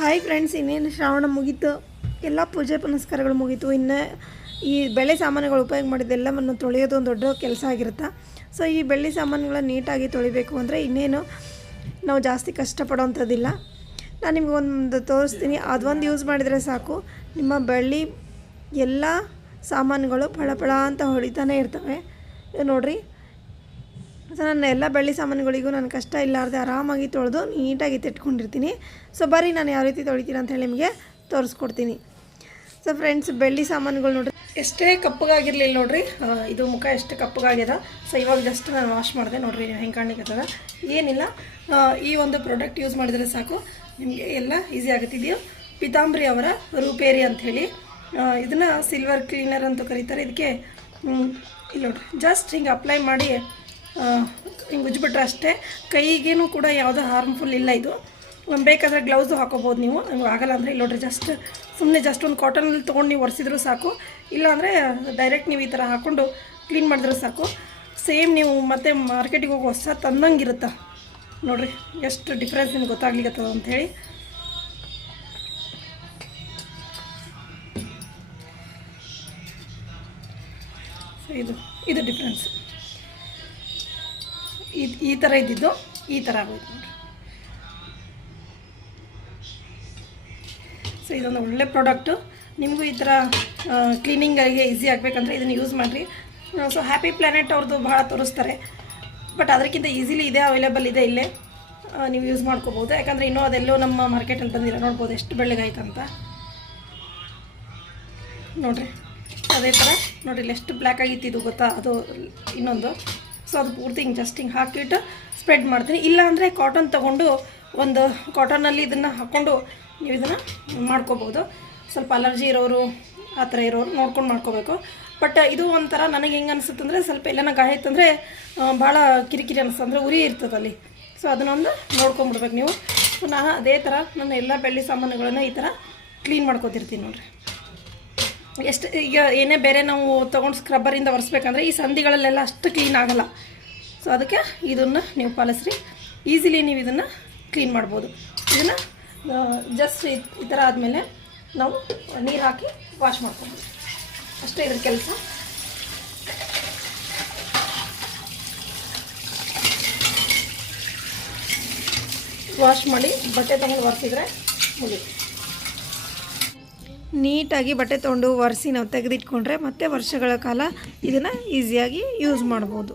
Hi friends, ಇನ್ನೇನು ಶ್ರಾವಣ ಮುಗೀತು, ಎಲ್ಲ ಪೂಜೆ ಪುನಸ್ಕಾರಗಳು ಮುಗೀತು. ಇನ್ನು ಈ ಬೆಳ್ಳಿ ಸಾಮಾನುಗಳು ಉಪಯೋಗ ಮಾಡಿದ್ದೆಲ್ಲವನ್ನು ತೊಳೆಯೋದು ಒಂದು ದೊಡ್ಡ ಕೆಲಸ ಆಗಿರುತ್ತೆ. ಸೊ ಈ ಬೆಳ್ಳಿ ಸಾಮಾನುಗಳನ್ನ ನೀಟಾಗಿ ತೊಳಿಬೇಕು ಅಂದರೆ ಇನ್ನೇನು ನಾವು ಜಾಸ್ತಿ ಕಷ್ಟಪಡೋವಂಥದ್ದಿಲ್ಲ. ನಾನು ನಿಮಗೊಂದು ತೋರಿಸ್ತೀನಿ, ಅದೊಂದು ಯೂಸ್ ಮಾಡಿದರೆ ಸಾಕು, ನಿಮ್ಮ ಬೆಳ್ಳಿ ಎಲ್ಲ ಸಾಮಾನುಗಳು ಫಳ ಅಂತ ಹೊಳಿತಾನೆ ಇರ್ತವೆ. ನೋಡಿರಿ, ಸೊ ನನ್ನ ಎಲ್ಲ ಬೆಳ್ಳಿ ಸಾಮಾನುಗಳಿಗೂ ನಾನು ಕಷ್ಟ ಇಲ್ಲಾರ್ದೆ ಆರಾಮಾಗಿ ತೊಳೆದು ನೀಟಾಗಿ ತಿಟ್ಕೊಂಡಿರ್ತೀನಿ. ಸೊ ಬರೀ ನಾನು ಯಾವ ರೀತಿ ತೊಳಿತೀನಿ ಅಂತ ಹೇಳಿ ನಿಮಗೆ ತೋರಿಸ್ಕೊಡ್ತೀನಿ. ಸೊ ಫ್ರೆಂಡ್ಸ್, ಬೆಳ್ಳಿ ಸಾಮಾನುಗಳು ನೋಡಿರಿ ಎಷ್ಟೇ ಕಪ್ಪಗಾಗಿರಲಿಲ್ಲ ನೋಡಿರಿ, ಇದು ಮುಖ ಎಷ್ಟು ಕಪ್ಪಗಾಗ್ಯದ. ಸೊ ಇವಾಗ ಜಸ್ಟ್ ನಾನು ವಾಶ್ ಮಾಡಿದೆ ನೋಡಿರಿ, ಹೆಂಗೆ ಕಾಣ್ಲಿಕ್ಕತ್ತದ. ಏನಿಲ್ಲ, ಈ ಒಂದು ಪ್ರಾಡಕ್ಟ್ ಯೂಸ್ ಮಾಡಿದರೆ ಸಾಕು, ನಿಮಗೆ ಎಲ್ಲ ಈಸಿ ಆಗುತ್ತಿದೆಯೋ. ಪಿತಾಂಬರಿ ಅವರ ರೂಪೇರಿ ಅಂಥೇಳಿ, ಇದನ್ನು ಸಿಲ್ವರ್ ಕ್ಲೀನರ್ ಅಂತ ಕರೀತಾರೆ. ಇದಕ್ಕೆ ಇಲ್ಲಿ ನೋಡಿರಿ, ಜಸ್ಟ್ ಹಿಂಗೆ ಅಪ್ಲೈ ಮಾಡಿ ಹಿಂಗೆ ಉಜ್ಜಿಬಿಟ್ರೆ ಅಷ್ಟೇ. ಕೈಗೇನು ಕೂಡ ಯಾವುದೋ ಹಾರ್ಮ್ಫುಲ್ ಇಲ್ಲ. ಇದು ಬೇಕಾದರೆ ಗ್ಲೌಸು ಹಾಕೋಬೋದು ನೀವು, ನಿಮ್ಗೆ ಆಗಲ್ಲ ಅಂದರೆ ಇಲ್ಲಿ ನೋಡಿರಿ, ಸುಮ್ಮನೆ ಜಸ್ಟ್ ಒಂದು ಕಾಟನಲ್ಲಿ ತೊಗೊಂಡು ನೀವು ಒರೆಸಿದ್ರು ಸಾಕು. ಇಲ್ಲಾಂದರೆ ಡೈರೆಕ್ಟ್ ನೀವು ಈ ಥರ ಹಾಕ್ಕೊಂಡು ಕ್ಲೀನ್ ಮಾಡಿದ್ರೆ ಸಾಕು. ಸೇಮ್ ನೀವು ಮತ್ತೆ ಮಾರ್ಕೆಟಿಗೆ ಹೋಗಿ ಹೊಸ ತಂದಂಗಿರುತ್ತೆ ನೋಡಿರಿ, ಎಷ್ಟು ಡಿಫ್ರೆನ್ಸ್ ನಿಮ್ಗೆ ಗೊತ್ತಾಗ್ಲಿಕ್ಕತ್ತದ ಅಂಥೇಳಿ. ಸೊ ಇದು ಡಿಫ್ರೆನ್ಸ್, ಈ ಥರ ಇದ್ದಿದ್ದು ಈ ಥರ ಆಗೋಯ್ತು ನೋಡಿರಿ. ಸೊ ಇದೊಂದು ಒಳ್ಳೆ ಪ್ರಾಡಕ್ಟು. ನಿಮಗೂ ಈ ಥರ ಕ್ಲೀನಿಂಗಿಗೆ ಈಸಿ ಆಗಬೇಕಂದ್ರೆ ಇದನ್ನು ಯೂಸ್ ಮಾಡಿರಿ. ಸೊ ಹ್ಯಾಪಿ ಪ್ಲ್ಯಾನೆಟ್ ಅವ್ರದ್ದು ಭಾಳ ತೋರಿಸ್ತಾರೆ, ಬಟ್ ಅದಕ್ಕಿಂತ ಈಸಿಲಿ ಇದೇ ಅವೈಲೇಬಲ್ ಇದೆ ಇಲ್ಲೇ, ನೀವು ಯೂಸ್ ಮಾಡ್ಕೋಬೋದು. ಯಾಕಂದರೆ ಇನ್ನೂ ಅದೆಲ್ಲೋ ನಮ್ಮ ಮಾರ್ಕೆಟಲ್ಲಿ ಬಂದಿಲ್ಲ, ನೋಡ್ಬೋದು ಎಷ್ಟು ಬೆಳ್ಳಗಾಯ್ತಂತ ನೋಡಿರಿ. ಅದೇ ಥರ ನೋಡಿರಿ, ಇಲ್ಲಿ ಎಷ್ಟು ಬ್ಲ್ಯಾಕ್ ಆಗಿತ್ತು ಗೊತ್ತಾ, ಅದು ಇನ್ನೊಂದು. ಸೊ ಅದು ಪೂರ್ತಿ ಹಿಂಗೆ ಜಸ್ಟ್ ಹಿಂಗೆ ಹಾಕಿಬಿಟ್ಟು ಸ್ಪ್ರೆಡ್ ಮಾಡ್ತೀನಿ. ಇಲ್ಲಾಂದರೆ ಕಾಟನ್ ತೊಗೊಂಡು ಒಂದು ಕಾಟನಲ್ಲಿ ಇದನ್ನು ಹಾಕ್ಕೊಂಡು ನೀವು ಇದನ್ನು ಮಾಡ್ಕೋಬೋದು. ಸ್ವಲ್ಪ ಅಲರ್ಜಿ ಇರೋರು ಆ ಥರ ಇರೋರು ನೋಡ್ಕೊಂಡು ಮಾಡ್ಕೋಬೇಕು. ಬಟ್ ಇದು ಒಂಥರ ನನಗೆ ಹೆಂಗೆ ಅನಿಸುತ್ತೆ ಅಂದರೆ, ಸ್ವಲ್ಪ ಎಲ್ಲನ ಗಾಯ ಇತ್ತಂದರೆ ಭಾಳ ಕಿರಿಕಿರಿ ಅನಿಸುತ್ತೆ, ಅಂದರೆ ಉರಿ ಇರ್ತದಲ್ಲಿ. ಸೊ ಅದನ್ನೊಂದು ನೋಡ್ಕೊಂಬಿಡ್ಬೇಕು ನೀವು. ಸೊ ನಾನು ಅದೇ ಥರ ನನ್ನ ಎಲ್ಲ ಬೆಳ್ಳಿ ಸಾಮಾನುಗಳನ್ನು ಈ ಥರ ಕ್ಲೀನ್ ಮಾಡ್ಕೊತಿರ್ತೀನಿ ನೋಡಿರಿ. ಎಷ್ಟು ಈಗ ಏನೇ ಬೇರೆ ನಾವು ತೊಗೊಂಡು ಸ್ಕ್ರಬ್ಬರಿಂದ ಒರೆಸ್ಬೇಕಂದ್ರೆ ಈ ಸಂಧಿಗಳಲ್ಲೆಲ್ಲ ಅಷ್ಟು ಕ್ಲೀನ್ ಆಗೋಲ್ಲ. ಸೊ ಅದಕ್ಕೆ ಇದನ್ನು ನೀವು ಪಾಲಿಸ್ರಿ, ಈಸಿಲಿ ನೀವು ಇದನ್ನು ಕ್ಲೀನ್ ಮಾಡ್ಬೋದು. ಇದನ್ನು ಜಸ್ಟ್ ಈ ಥರ ಆದಮೇಲೆ ನಾವು ನೀರು ಹಾಕಿ ವಾಶ್ ಮಾಡ್ಕೊಬೋದು, ಅಷ್ಟೇ ಇದ್ರ ಕೆಲಸ. ವಾಶ್ ಮಾಡಿ ಬಟ್ಟೆ ತೊಗೊಂಡು ಒರೆಸಿದ್ರೆ ಮುಗೀತು. ನೀಟಾಗಿ ಬಟ್ಟೆ ತೊಗೊಂಡು ಒರೆಸಿ ನಾವು ತೆಗೆದಿಟ್ಕೊಂಡ್ರೆ ಮತ್ತೆ ವರ್ಷಗಳ ಕಾಲ ಇದನ್ನು ಈಸಿಯಾಗಿ ಯೂಸ್ ಮಾಡ್ಬೋದು.